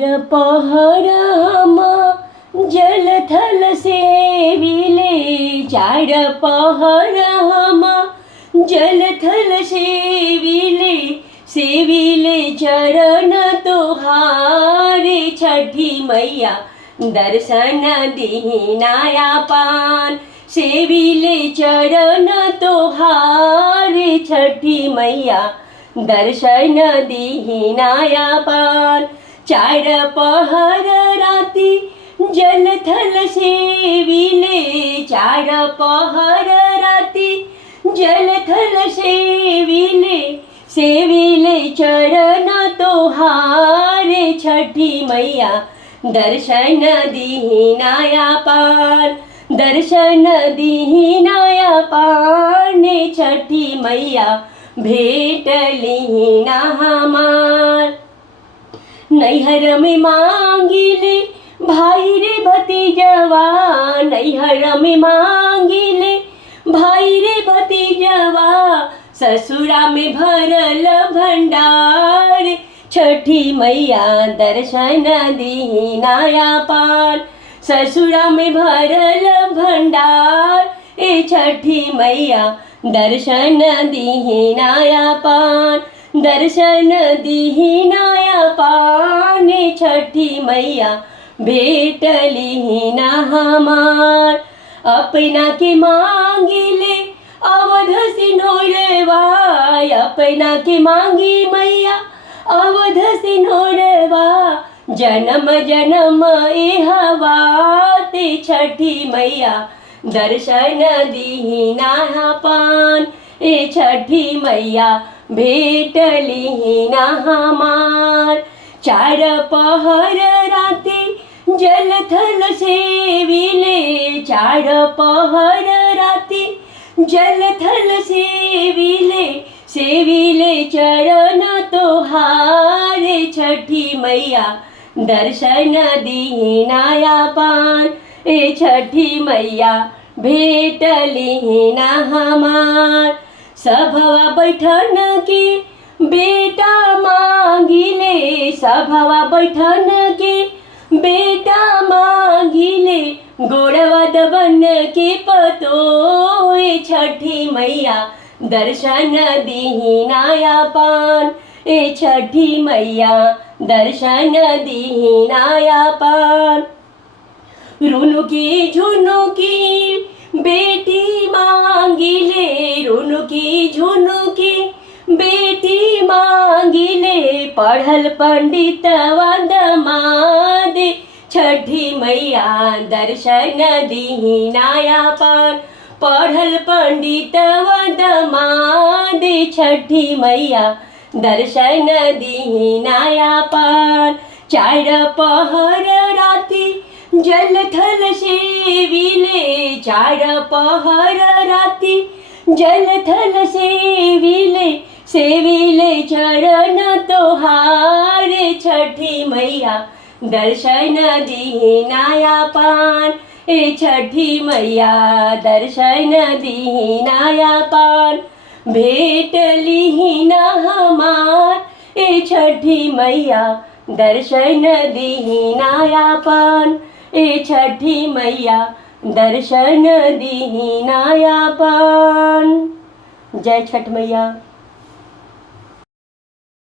पहर हम जल थल सेविले, चार पहर हम जल थल सेविले, सेविले चरण तुहारे छठी मैया दर्शन दीनाया पान, सेविले चरण तुहारे छठी मैया दर्शन दीनाया पान। चार पहर राती जल थल सेविले, चार पहर राती जल थल सेविले, सेविले चरण तुहारे छठी मैया दर्शन दीनाया पान, दर्शन दीनाया पान छठी मैया भेटली ना हमार। नैहर में मांगिले भाई रे भतीजवा, नैहर में मांगिले भाई रे भतीजवा, ससुरा में भरल भंडार, छठी मैया दर्शन दीनाया पान, ससुरा में भरल भंडार, ए छठी मैया दर्शन दीनाया पान, दर्शन दीनाया पान छठी मैया भेटली ना हमार। अपना के मांगिले अवध सिंदूरवा, अपना के मांगी मैया अवध सिंदूरवा, जन्म जन्म एहवा ते छठी मैया दर्शन दीना पान, ए छठी मैया भेटली ना हमार। चार पहर राती जल थल सेविले, चार पहर राती जल थल सेविले, सेविले चरण तुहारे छठी मैया दर्शन दीनाया पान, ए छठी मैया भेटली ना हमार। सभवा बैठन के बेटा मांगिले, सभवा बैठन के बेटा मांगिले, गोड़वा दबन के पतो, ए छठी मैया दर्शन दीनाया पान, ए छठी मैया दर्शन दीनाया पान। रुनुकी झुनुकी बेटी मांगिले, रुनुकी झुनुकी बेटी मांगिले, पढ़ल पंडित दमाद, छठी मैया दर्शन दीनाया पान, पढ़ल पंडित दमाद, छठी मैया दर्शन दीनाया पान। चार पहर राती जल थल सेविले, चार पहर राती जल थल सेविले, सेविले चरण तुहारे छठी मैया दर्शन दीनाया पान, ए छठी मैया दर्शन दीनाया पान, भेटली ना हमार, ए छठी मैया दर्शन दीनाया पान, ए छठी मैया दर्शन दीनाया पान। जय छठ मैया।